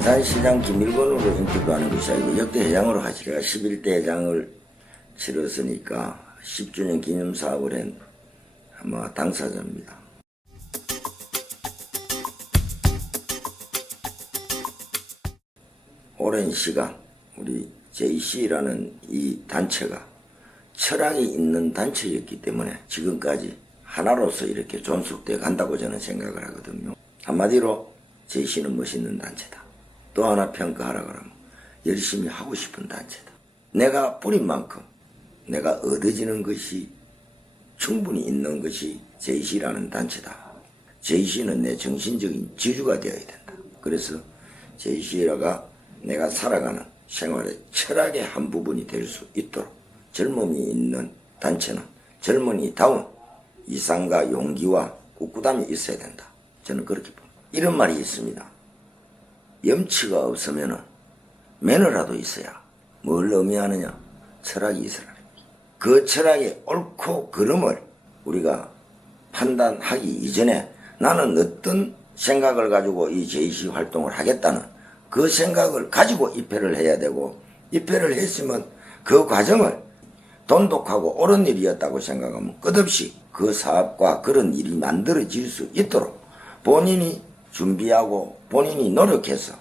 안산시장 김일권으로 인터뷰하는 것이 아니고 역대 회장으로 하시 제가 11대 회장을 치렀으니까 10주년 기념 사업을 한 아마 당사자입니다. 오랜 시간 우리 JC라는 이 단체가 철학이 있는 단체였기 때문에 지금까지 하나로서 이렇게 존속돼 간다고 저는 생각을 하거든요. 한마디로 JC는 멋있는 단체다. 또 하나 평가하라 그러면 열심히 하고 싶은 단체다. 내가 뿌린 만큼 내가 얻어지는 것이 충분히 있는 것이 JC라는 단체다. JC는 내 정신적인 지주가 되어야 된다. 그래서 JC가 내가 살아가는 생활의 철학의 한 부분이 될 수 있도록 젊음이 있는 단체는 젊은이다운 이상과 용기와 꿋꿋함이 있어야 된다. 저는 그렇게 봅니다. 이런 말이 있습니다. 염치가 없으면은 매너라도 있어야 뭘 의미하느냐? 철학이 있어라. 그 철학의 옳고 그름을 우리가 판단하기 이전에 나는 어떤 생각을 가지고 이 JC 활동을 하겠다는 그 생각을 가지고 입회를 해야 되고 입회를 했으면 그 과정을 돈독하고 옳은 일이었다고 생각하면 끝없이 그 사업과 그런 일이 만들어질 수 있도록 본인이 준비하고 본인이 노력해서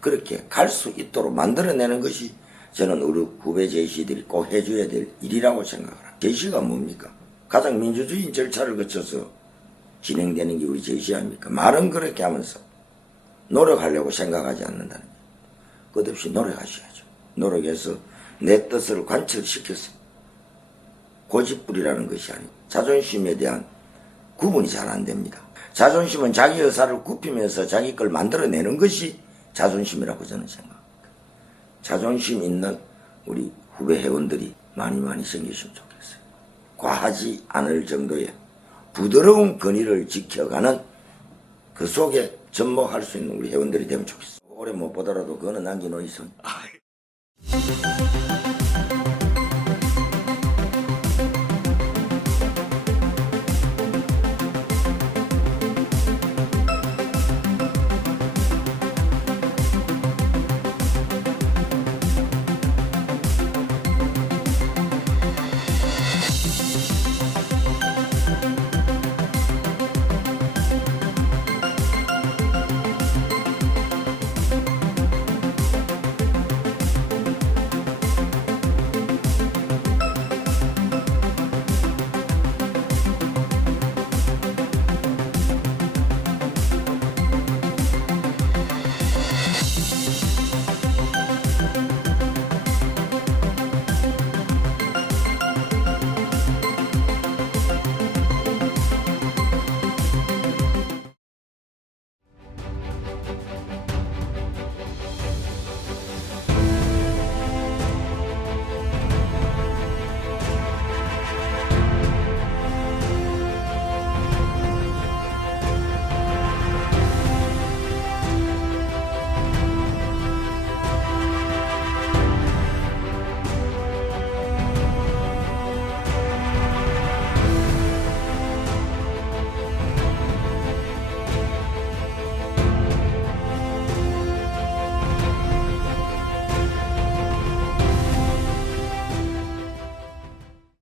그렇게 갈 수 있도록 만들어내는 것이 저는 우리 후배 제시들이 꼭 해줘야 될 일이라고 생각을 합니다. 제시가 뭡니까? 가장 민주주의인 절차를 거쳐서 진행되는 게 우리 제시 아닙니까? 말은 그렇게 하면서 노력하려고 생각하지 않는다는 거예요. 끝없이 노력하셔야죠. 노력해서 내 뜻을 관철시켜서 고집부리라는 것이 아니고 자존심에 대한 구분이 잘 안 됩니다. 자존심은 자기 의사를 굽히면서 자기 걸 만들어내는 것이 자존심이라고 저는 생각합니다. 자존심 있는 우리 후배 회원들이 많이 많이 생기시면 좋겠어요. 과하지 않을 정도의 부드러운 건의를 지켜가는 그 속에 접목할 수 있는 우리 회원들이 되면 좋겠어요. 오래 못 보더라도 그거는 남겨놓으 있어.